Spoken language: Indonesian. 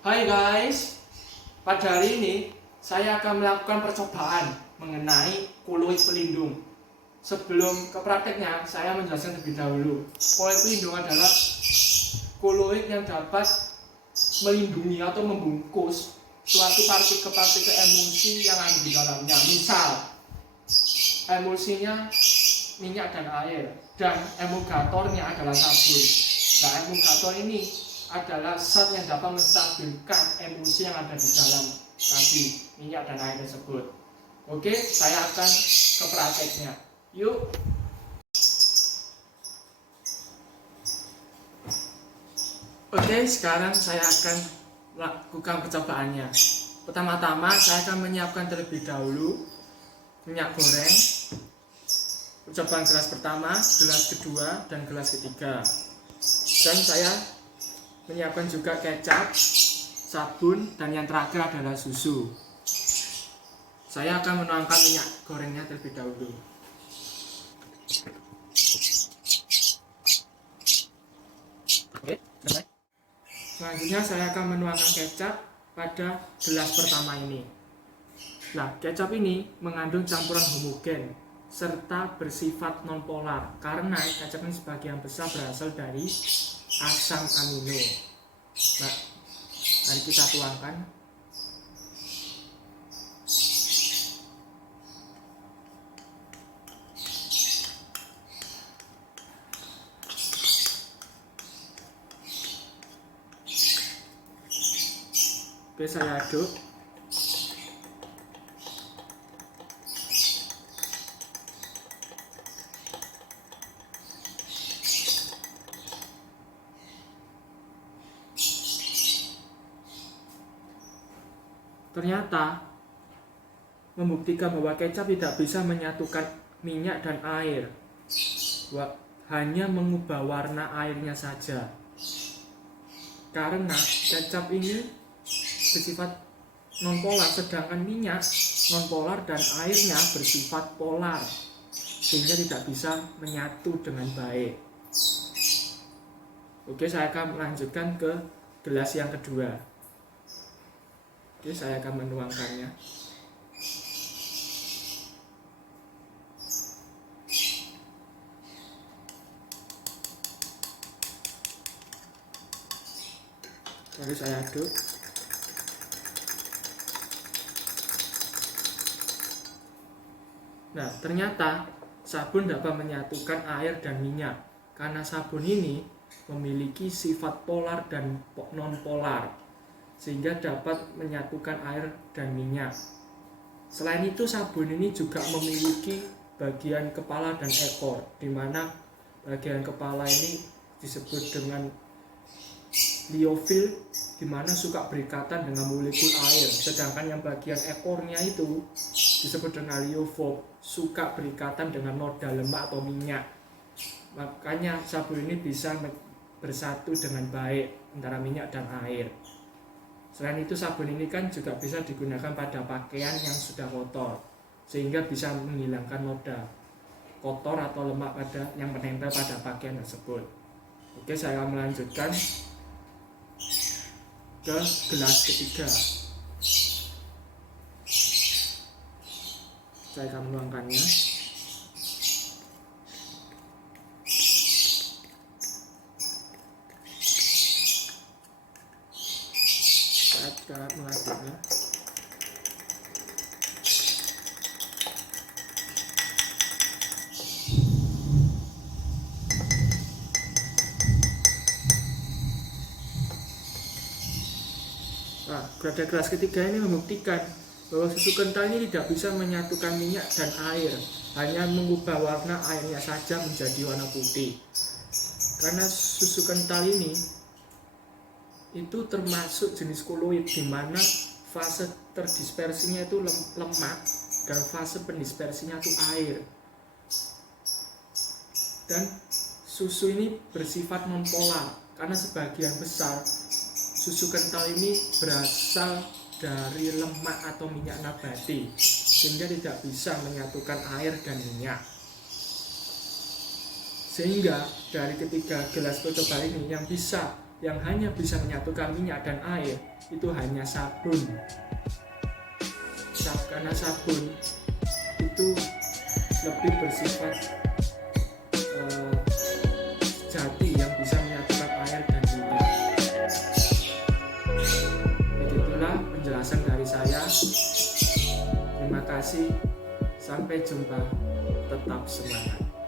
Hai guys, pada hari ini saya akan melakukan percobaan mengenai koloid pelindung. Sebelum ke prakteknya, saya menjelaskan terlebih dahulu. Koloid pelindung adalah koloid yang dapat melindungi atau membungkus suatu partikel-partikel emulsi yang ada di dalamnya. Misal, emulsinya minyak dan air, dan emulgatornya adalah sabun. Nah, emulgator ini adalah zat yang dapat menstabilkan emulsi yang ada di dalam tadi minyak dan air tersebut. Oke, saya akan ke prakteknya. Yuk. Oke, sekarang saya akan lakukan percobaannya. Pertama-tama saya akan menyiapkan terlebih dahulu minyak goreng. Percobaan gelas pertama, gelas kedua, dan gelas ketiga. Dan saya menyiapkan juga kecap, sabun, dan yang terakhir adalah susu. Saya akan menuangkan minyak gorengnya terlebih dahulu. Oke, selesai. Selanjutnya saya akan menuangkan kecap pada gelas pertama ini. Nah, kecap ini mengandung campuran homogen serta bersifat nonpolar karena kecap ini sebagian besar berasal dari asam amino. Nah, mari kita tuangkan. Oke, saya aduk. Ternyata membuktikan bahwa kecap tidak bisa menyatukan minyak dan air, hanya mengubah warna airnya saja. Karena kecap ini bersifat nonpolar, sedangkan minyak nonpolar dan airnya bersifat polar, sehingga tidak bisa menyatu dengan baik. Oke, saya akan melanjutkan ke gelas yang kedua. Oke, saya akan menuangkannya. Lalu saya aduk. Nah, ternyata sabun dapat menyatukan air dan minyak karena sabun ini memiliki sifat polar dan non-polar, sehingga dapat menyatukan air dan minyak. Selain itu, sabun ini juga memiliki bagian kepala dan ekor, di mana bagian kepala ini disebut dengan liofil, di mana suka berikatan dengan molekul air, sedangkan yang bagian ekornya itu disebut dengan liofob, suka berikatan dengan noda lemak atau minyak. Makanya sabun ini bisa bersatu dengan baik antara minyak dan air. Selain itu, sabun ini kan juga bisa digunakan pada pakaian yang sudah kotor, sehingga bisa menghilangkan noda kotor atau lemak yang menempel pada pakaian tersebut. Oke, saya melanjutkan ke gelas ketiga. Saya akan menuangkannya. Saat mengaduknya, pada gelas ketiga ini membuktikan bahwa susu kental ini tidak bisa menyatukan minyak dan air, hanya mengubah warna airnya saja menjadi warna putih. Karena susu kental ini itu termasuk jenis koloid, di mana fase terdispersinya itu lemak dan fase pendispersinya itu air. Dan susu ini bersifat nonpolar karena sebagian besar susu kental ini berasal dari lemak atau minyak nabati, sehingga tidak bisa menyatukan air dan minyak. Sehingga dari ketiga gelas percobaan ini yang hanya bisa menyatukan minyak dan air itu hanya sabun. Karena sabun itu lebih bersifat jati yang bisa menyatukan air dan minyak. Begitulah penjelasan dari saya. Terima kasih. Sampai jumpa. Tetap semangat.